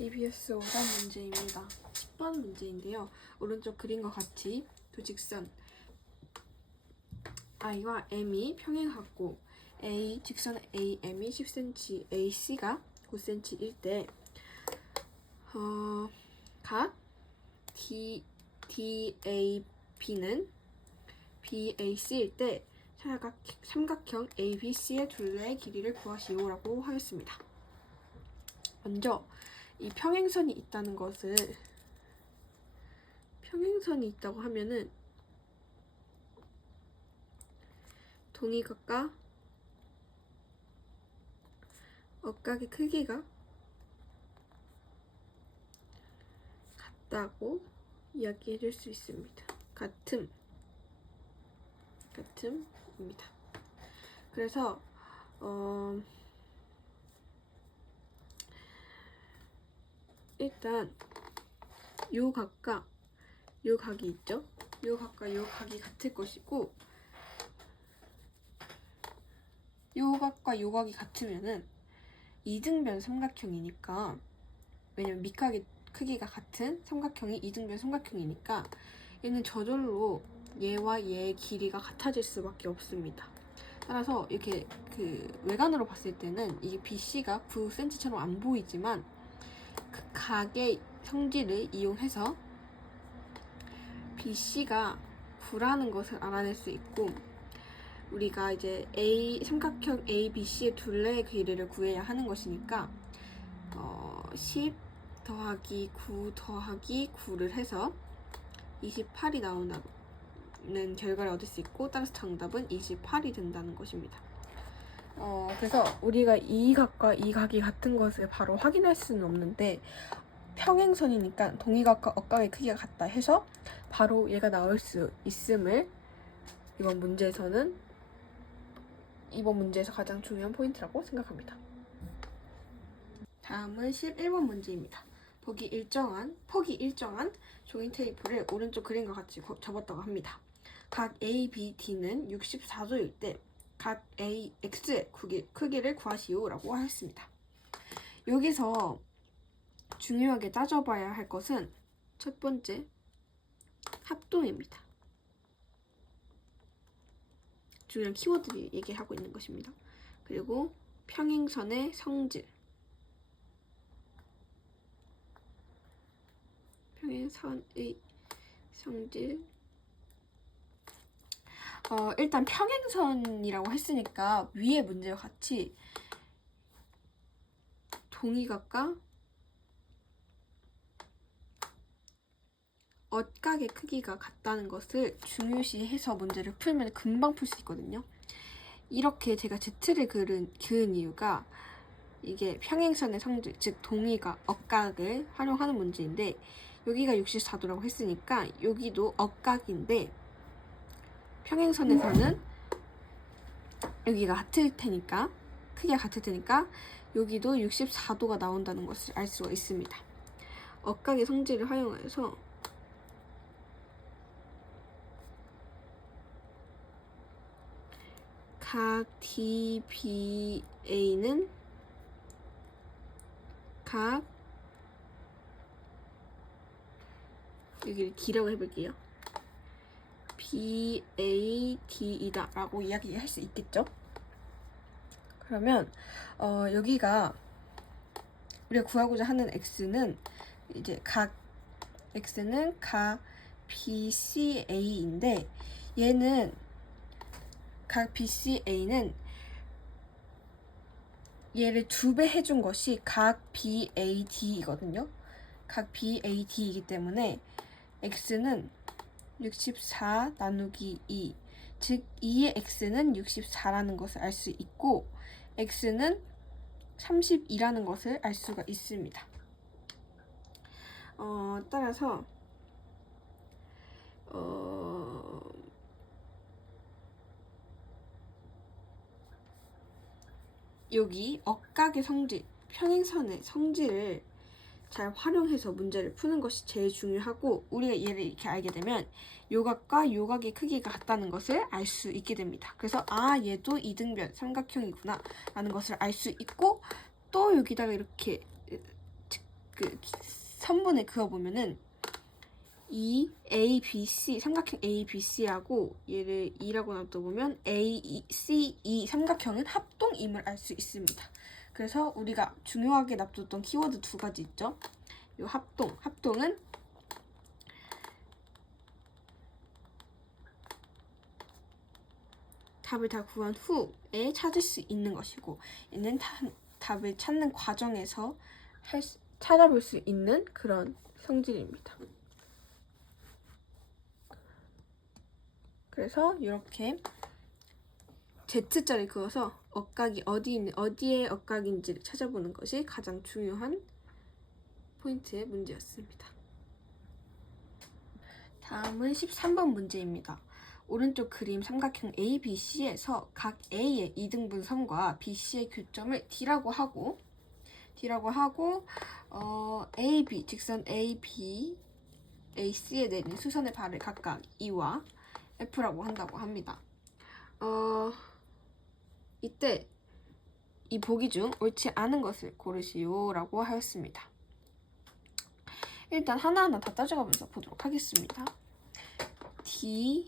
EBS 5단 문제입니다. 10번 문제인데요. 오른쪽 그림과 같이 두 직선 I와 M이 평행하고 A 직선 AM이 10cm, AC가 9cm일 때 각 DAB는 BAC일 때 삼각형 ABC의 둘레의 길이를 구하시오라고 하였습니다. 먼저 이 평행선이 있다는 것을 평행선이 있다고 하면은 동의각과 억각의 크기가 같다고 이야기해 줄 수 있습니다. 같음입니다. 그래서 일단 요 각과 요 각이 있죠? 요 각과 요 각이 같을 것이고 요 각과 요 각이 같으면은 이등변 삼각형이니까, 왜냐면 밑각의 크기가 같은 삼각형이 이등변 삼각형이니까 얘는 저절로 얘와 얘의 길이가 같아질 수밖에 없습니다. 따라서 이렇게 외관으로 봤을 때는 이게 BC가 9cm처럼 안 보이지만 그 각의 성질을 이용해서 BC가 9라는 것을 알아낼 수 있고, 우리가 이제 삼각형 ABC의 둘레의 길이를 구해야 하는 것이니까 10 더하기 9 더하기 9를 해서 28이 나오는 결과를 얻을 수 있고, 따라서 정답은 28이 된다는 것입니다. 그래서 우리가 이 각과 이 각이 같은 것을 바로 확인할 수는 없는데, 평행선이니까 동의각과 억각의 크기가 같다 해서 바로 얘가 나올 수 있음을 이번 문제에서 가장 중요한 포인트라고 생각합니다. 다음은 11번 문제입니다. 폭이 일정한 종이 테이프를 오른쪽 그림과 같이 접었다고 합니다. 각 ABD는 64도일 때 각 AX의 크기를 구하시오라고 하였습니다. 여기서 중요하게 따져봐야 할 것은 첫 번째, 합동입니다. 중요한 키워드를 얘기하고 있는 것입니다. 그리고 평행선의 성질, 평행선의 성질. 일단 평행선이라고 했으니까 위의 문제와 같이 동의각과 억각의 크기가 같다는 것을 중요시해서 문제를 풀면 금방 풀 수 있거든요. 이렇게 제가 Z를 그은 이유가 이게 평행선의 성질, 즉 동의각, 억각을 활용하는 문제인데, 여기가 64도라고 했으니까 여기도 억각인데 평행선에서는 여기가 같을 테니까, 크기가 같을 테니까 여기도 64도가 나온다는 것을 알 수가 있습니다. 억각의 성질을 활용해서 각 DBA는 각, 여기를 D라고 해볼게요. BAD이다 라고 이야기할 수 있겠죠? 그러면 여기가 우리가 구하고자 하는 X는 이제 X는 각 BCA인데, 얘는 각 BCA는 얘를 2배 해준 것이 각 BAD이거든요. 각 BAD이기 때문에 X는 64 나누기 2, 즉 2의 X는 64라는 것을 알 수 있고 X는 32라는 것을 알 수가 있습니다. 따라서 여기 억각의 성질, 평행선의 성질을 잘 활용해서 문제를 푸는 것이 제일 중요하고, 우리가 얘를 이렇게 알게 되면 요각과 요각의 크기가 같다는 것을 알 수 있게 됩니다. 그래서 얘도 이등변 삼각형이구나 라는 것을 알 수 있고, 또 여기다가 이렇게 선분을 그어보면은 이 ABC 삼각형 ABC하고 얘를 2라고 놔둬보면 ACE 삼각형은 합동임을 알 수 있습니다. 그래서 우리가 중요하게 놔뒀던 키워드 두 가지 있죠. 이 합동은 답을 다 구한 후에 찾을 수 있는 것이고, 얘는 답을 찾는 과정에서 찾아볼 수 있는 그런 성질입니다. 그래서 이렇게 Z자를 그어서 억각이 어디에 억각인지를 찾아보는 것이 가장 중요한 포인트의 문제였습니다. 다음은 13번 문제입니다. 오른쪽 그림 삼각형 ABC에서 각 A의 2등분 선과 BC의 교점을 D라고 하고 AB, 직선 AB, AC에 내린 수선의 발을 각각 E와 F라고 한다고 합니다. 이때 이 보기 중 옳지 않은 것을 고르시오라고 하였습니다. 일단 하나하나 다 따져가면서 보도록 하겠습니다. DE와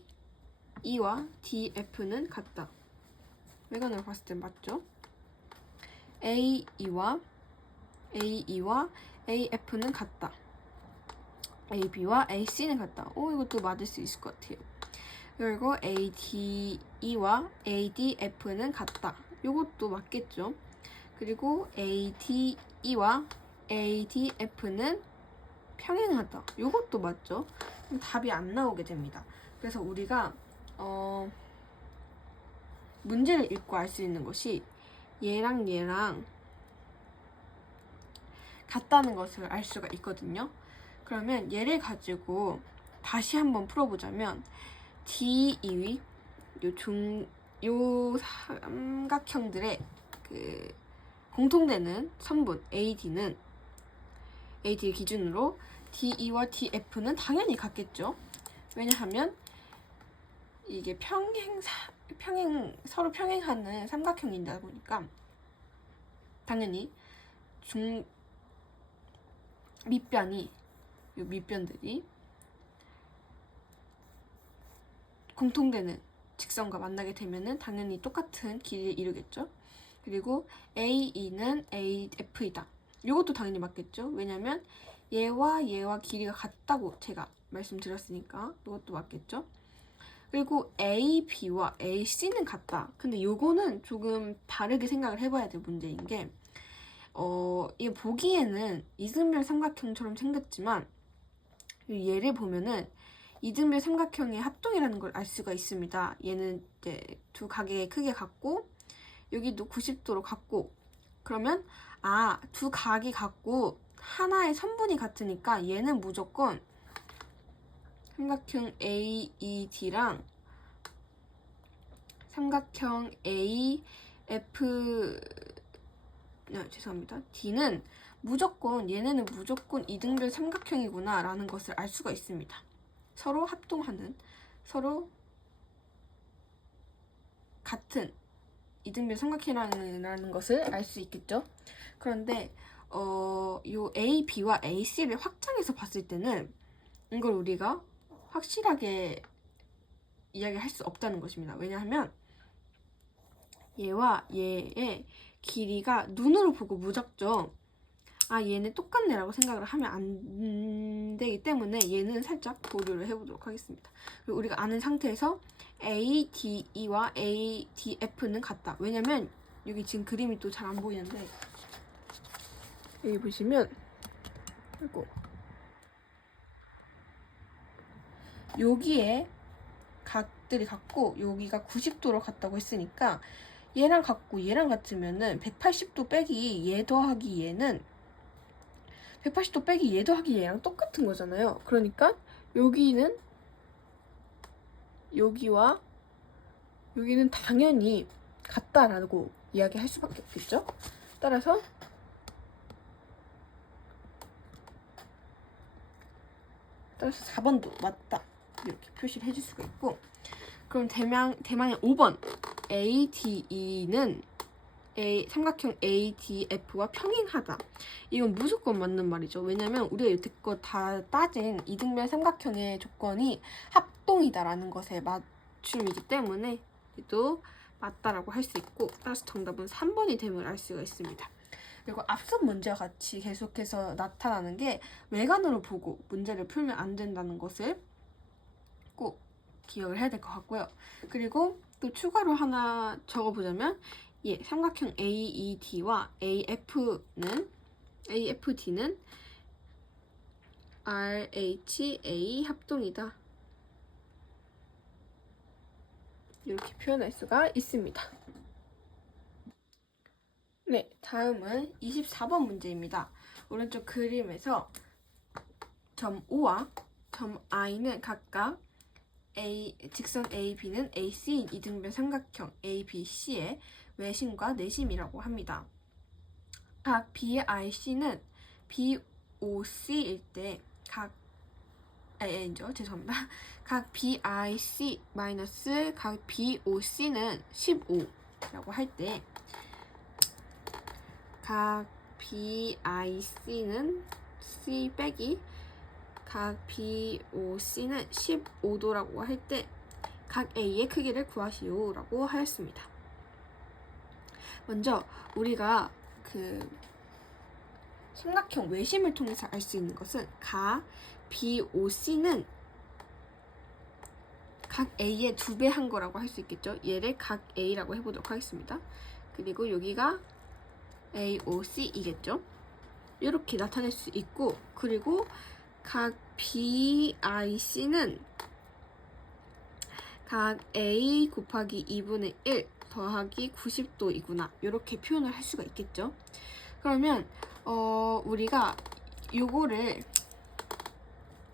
DF는 같다. 외관으로 봤을 땐 맞죠? AE와 AF는 같다. AB와 AC는 같다. 이것도 맞을 수 있을 것 같아요. 그리고 ADE와 ADF는 같다. 이것도 맞겠죠? 그리고 ADE와 ADF는 평행하다. 이것도 맞죠? 그럼 답이 안 나오게 됩니다. 그래서 우리가 문제를 읽고 알 수 있는 것이 얘랑 같다는 것을 알 수가 있거든요. 그러면 얘를 가지고 다시 한번 풀어보자면 DE 요 삼각형들의 그 공통되는 선분 AD를 기준으로 DE와 DF는 당연히 같겠죠. 왜냐하면 이게 서로 평행하는 삼각형이다 보니까 당연히 밑변들이 공통되는 직선과 만나게 되면은 당연히 똑같은 길이를 이루겠죠. 그리고 AE는 AF이다. 이것도 당연히 맞겠죠. 왜냐면 얘와 길이가 같다고 제가 말씀드렸으니까 이것도 맞겠죠. 그리고 AB와 AC는 같다. 근데 요거는 조금 다르게 생각을 해봐야 될 문제인 게 이게 보기에는 이등변 삼각형처럼 생겼지만 얘를 보면은 이등변 삼각형의 합동이라는 걸 알 수가 있습니다. 얘는 이제 두 각의 크게 같고 여기도 90도로 같고, 그러면 두 각이 같고 하나의 선분이 같으니까 얘는 무조건 삼각형 AED랑 삼각형 D는 얘네는 무조건 이등변 삼각형이구나 라는 것을 알 수가 있습니다. 서로 합동하는, 서로 같은 이등변 삼각형이라는 것을 알 수 있겠죠. 그런데 요 A, B와 AC를 확장해서 봤을 때는 이걸 우리가 확실하게 이야기할 수 없다는 것입니다. 왜냐하면 얘와 얘의 길이가 눈으로 보고 무작정 얘는 똑같네라고 생각을 하면 안 되기 때문에 얘는 살짝 보류를 해보도록 하겠습니다. 그리고 우리가 아는 상태에서 ADE와 ADF는 같다. 왜냐면 여기 지금 그림이 또 잘 안 보이는데 여기 보시면 여기에 각들이 같고 여기가 90도로 같다고 했으니까 얘랑 같고 얘랑 같으면은 180도 빼기 얘 더하기 얘는 180도 빼기 얘 더하기 얘랑 똑같은 거잖아요. 그러니까 여기는 여기와 여기는 당연히 같다라고 이야기할 수밖에 없겠죠. 따라서 4번도 맞다 이렇게 표시를 해줄 수가 있고, 그럼 대망의 5번 ADE는 삼각형 ADF와 평행하다. 이건 무조건 맞는 말이죠. 왜냐면 우리가 여태껏 다 따진 이등변 삼각형의 조건이 합동이다라는 것에 맞춤이기 때문에 또 맞다라고 할 수 있고, 따라서 정답은 3번이 됨을 알 수가 있습니다. 그리고 앞선 문제와 같이 계속해서 나타나는 게 외관으로 보고 문제를 풀면 안 된다는 것을 꼭 기억을 해야 될 것 같고요. 그리고 또 추가로 하나 적어보자면 삼각형 AED와 AFD는 RHA 합동이다. 이렇게 표현할 수가 있습니다. 네, 다음은 24번 문제입니다. 오른쪽 그림에서 점 O와 점 I는 각각 직선 AB는 AC인 이등변 삼각형 ABC의 외심과 내심이라고 합니다. 각 BIC는 BOC일 때 각 BIC 마이너스 각 BOC는 15라고 할 때 각 BIC는 C 빼기 각 BOC는 15도라고 할 때 각 A의 크기를 구하시오라고 하였습니다. 먼저 우리가 삼각형 외심을 통해서 알 수 있는 것은 각 BOC는 각 A의 2배 한 거라고 할 수 있겠죠. 얘를 각 A라고 해보도록 하겠습니다. 그리고 여기가 AOC이겠죠. 이렇게 나타낼 수 있고, 그리고 각 BIC는 각 A 곱하기 2분의 1 더하기 90도이구나. 이렇게 표현을 할 수가 있겠죠. 그러면 우리가 요거를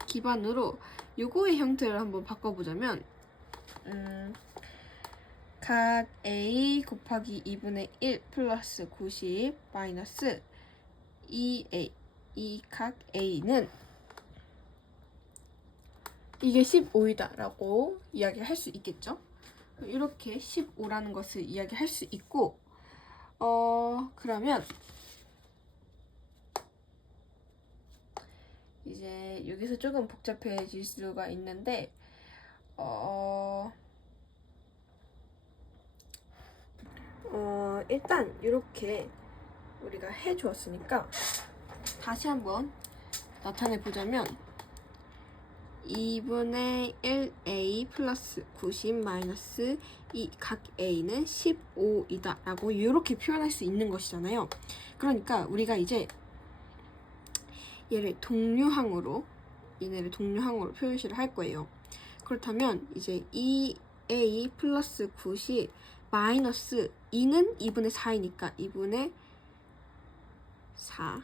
기반으로 요거의 형태를 한번 바꿔보자면 각 A 곱하기 2분의 1 플러스 90 마이너스 2A 이 각 A는 이게 15이다 라고 이야기할 수 있겠죠. 이렇게 15라는 것을 이야기할 수 있고, 그러면 이제 여기서 조금 복잡해질 수가 있는데 일단 이렇게 우리가 해주었으니까 다시 한번 나타내 보자면 2분의 1A 플러스 90 마이너스 이 각 A는 15이다 라고 이렇게 표현할 수 있는 것이잖아요. 그러니까 우리가 이제 얘네를 동류항으로 표시를 할 거예요. 그렇다면 이제 2A 플러스 90 마이너스 2는 2분의 4이니까 2분의 4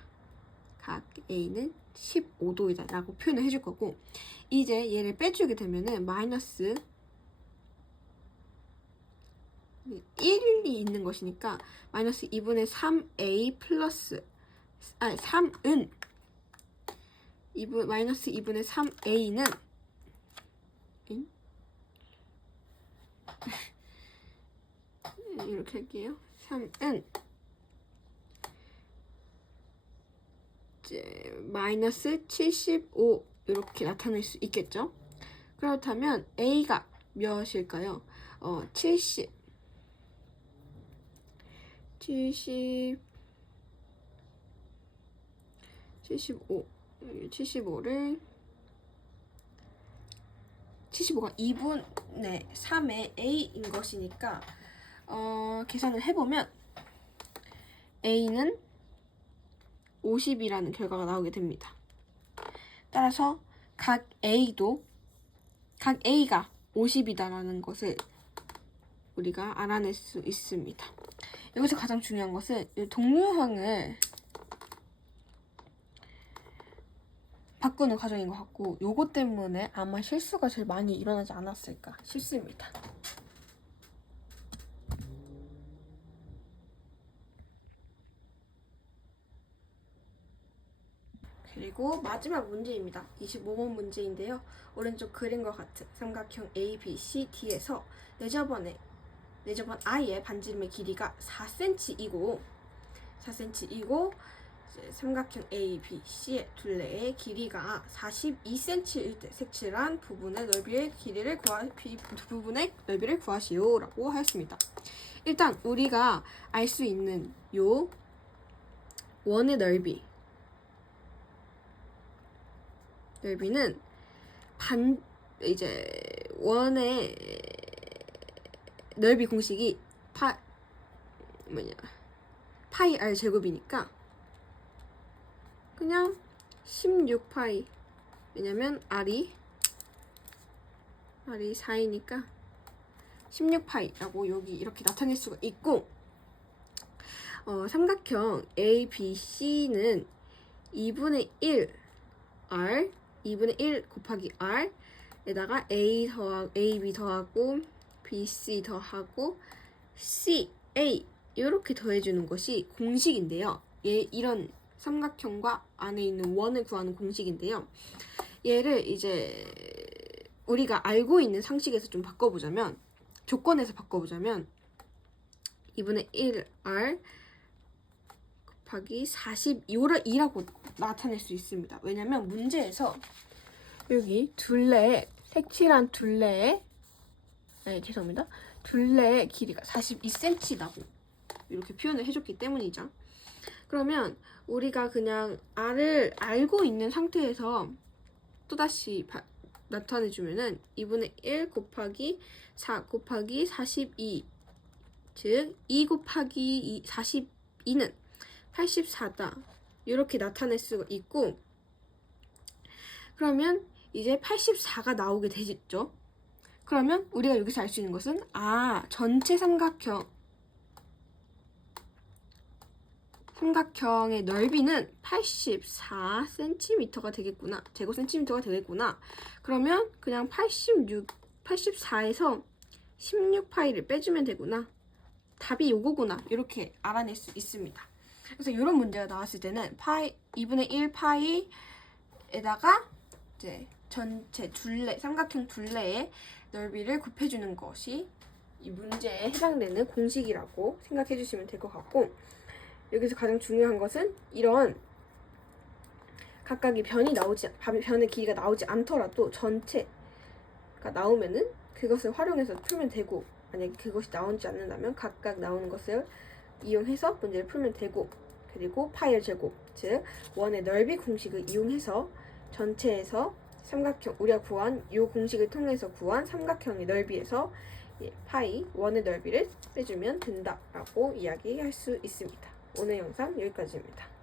각 A는 15도이다 라고 표현을 해줄 거고, 이제 얘를 빼주게 되면은 마이너스 1이 있는 것이니까 마이너스 2분의 3A 플러스 3은 마이너스 2분의 3A는 이렇게 할게요. 3은 이제 마이너스 75 이렇게 나타낼 수 있겠죠. 그렇다면 A가 몇일까요? 75를 75가 2분의 3의 A인 것이니까 계산을 해보면 A는 50이라는 결과가 나오게 됩니다. 따라서 각 A가 50이다라는 것을 우리가 알아낼 수 있습니다. 여기서 가장 중요한 것은 이 동류항을 바꾸는 과정인 것 같고, 요것 때문에 아마 실수가 제일 많이 일어나지 않았을까 싶습니다. 그리고 마지막 문제입니다. 25번 문제인데요. 오른쪽 그림과 같은 삼각형 ABCD에서 내저번에 내접한 I의 반지름의 길이가 4cm이고 삼각형 ABC의 둘레의 길이가 42cm일 때 색칠한 부분의 넓이의 넓이를 구하시오라고 하였습니다. 일단 우리가 알 수 있는 요 원의 넓이는 이제 원의 넓이 공식이 파이 r 제곱이니까 그냥 16파이, 왜냐면 r이 4이니까 16파이라고 여기 이렇게 나타낼 수가 있고, 삼각형 ABC는 2분의 1 곱하기 r 에다가 AB 더하고 BC 더하고 CA 이렇게 더해주는 것이 공식인데요. 이런 삼각형과 안에 있는 원을 구하는 공식인데요. 얘를 이제 우리가 알고 있는 상식에서 좀 바꿔보자면, 조건에서 바꿔보자면 2분의 1r 곱하기 42라고 나타낼 수 있습니다. 왜냐면 문제에서 여기 색칠한 둘레의 길이가 42cm라고 이렇게 표현을 해줬기 때문이죠. 그러면 우리가 그냥 r을 알고 있는 상태에서 또다시 나타내주면은 2분의 1 곱하기 4 곱하기 42, 즉 2 곱하기 42는 84다 이렇게 나타낼 수가 있고, 그러면 이제 84가 나오게 되겠죠. 그러면 우리가 여기서 알 수 있는 것은 전체 삼각형의 넓이는 84cm가 되겠구나, 제곱센티미터가 되겠구나. 그러면 그냥 84에서 16파이를 빼주면 되구나, 답이 요거구나, 이렇게 알아낼 수 있습니다. 그래서 이런 문제가 나왔을 때는 2분의 1 파이에다가 이제 전체 삼각형 둘레의 넓이를 곱해주는 것이 이 문제에 해당되는 공식이라고 생각해 주시면 될 것 같고, 여기서 가장 중요한 것은 이런 각각의 변의 길이가 나오지 않더라도 전체가 나오면은 그것을 활용해서 풀면 되고, 만약에 그것이 나오지 않는다면 각각 나오는 것을 이용해서 문제를 풀면 되고, 그리고 파이의 제곱, 즉 원의 넓이 공식을 이용해서 전체에서 삼각형, 우리가 구한 이 공식을 통해서 구한 삼각형의 넓이에서 파이 원의 넓이를 빼주면 된다라고 이야기할 수 있습니다. 오늘 영상 여기까지입니다.